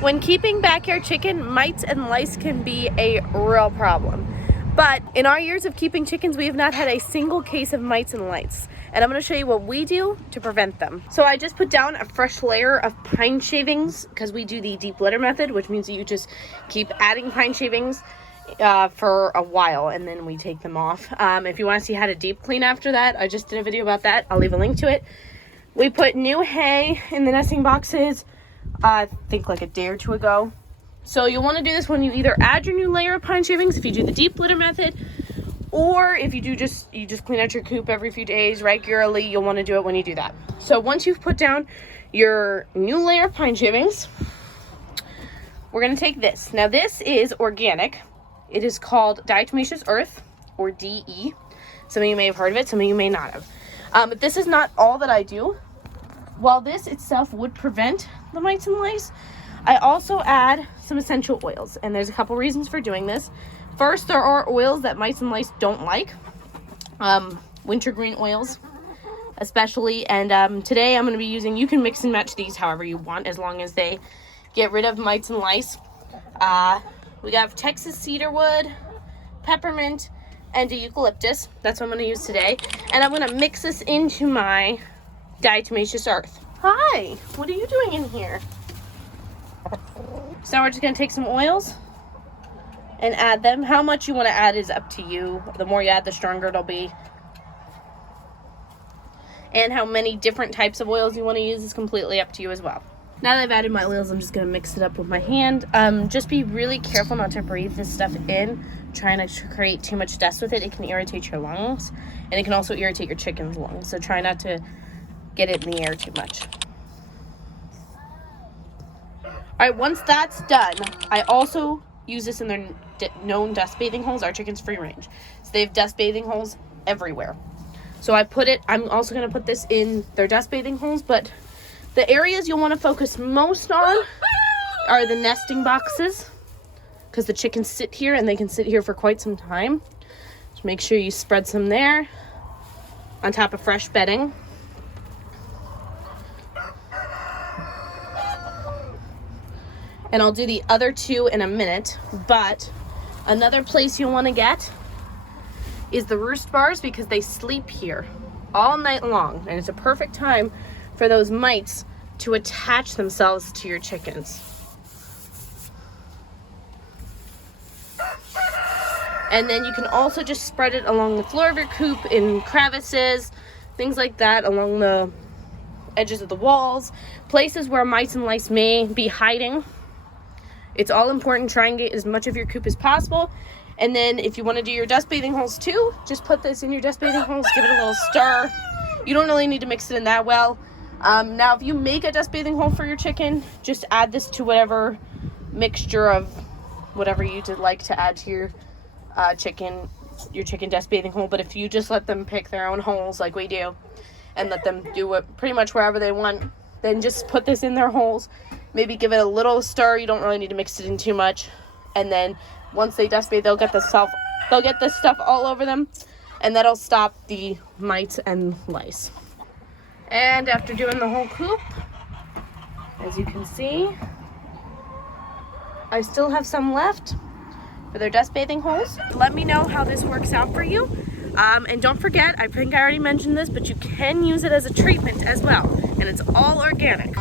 When keeping backyard chicken, mites and lice can be a real problem. But in our years of keeping chickens, we have not had a single case of mites and lice. And I'm going to show you what we do to prevent them. So I just put down a fresh layer of pine shavings because we do the deep litter method, which means you just keep adding pine shavings for a while and then we take them off. If you want to see how to deep clean after that, I just did a video about that. I'll leave a link to it. We put new hay in the nesting boxes, I think like a day or two ago. So you'll want to do this when you either add your new layer of pine shavings, if you do the deep litter method, or if you just clean out your coop every few days regularly, you'll want to do it when you do that. So once you've put down your new layer of pine shavings, we're going to take this. Now this is organic. It is called diatomaceous earth, or DE. Some of you may have heard of it, some of you may not have. But this is not all that I do. While this itself would prevent the mites and lice, I also add some essential oils, and there's a couple reasons for doing this. First, there are oils that mites and lice don't like, wintergreen oils especially, and today I'm going to be using, you can mix and match these however you want as long as they get rid of mites and lice. We got Texas cedarwood, peppermint, and a eucalyptus. That's what I'm going to use today, and I'm going to mix this into my diatomaceous earth. Hi, what are you doing in here? So now we're just going to take some oils and add them. How much you want to add is up to you. The more you add, the stronger it'll be. And how many different types of oils you want to use is completely up to you as well. Now that I've added my oils, I'm just going to mix it up with my hand. Just be really careful not to breathe this stuff in. Try not to create too much dust with it. It can irritate your lungs, and it can also irritate your chicken's lungs. So try not to get it in the air too much. Alright, once that's done, I also use this in their known dust bathing holes. Our chicken's free range, so they have dust bathing holes everywhere. So I'm also going to put this in their dust bathing holes, but the areas you'll want to focus most on are the nesting boxes, because the chickens sit here and they can sit here for quite some time. Just make sure you spread some there on top of fresh bedding. And I'll do the other two in a minute, but another place you'll want to get is the roost bars, because they sleep here all night long, and it's a perfect time for those mites to attach themselves to your chickens. And then you can also just spread it along the floor of your coop, in crevices, things like that, along the edges of the walls, places where mites and lice may be hiding. It's all important. Try and get as much of your coop as possible. And then if you want to do your dust bathing holes too, just put this in your dust bathing holes, give it a little stir. You don't really need to mix it in that well. Now if you make a dust bathing hole for your chicken, just add this to whatever mixture of whatever you did like to add to your chicken dust bathing hole. But if you just let them pick their own holes like we do, and let them do it pretty much wherever they want, then just put this in their holes. Maybe give it a little stir. You don't really need to mix it in too much. And then once they dust bathe, they'll get this stuff all over them, and that'll stop the mites and lice. And after doing the whole coop, as you can see, I still have some left for their dust bathing holes. Let me know how this works out for you. And don't forget, I think I already mentioned this, but you can use it as a treatment as well, and it's all organic.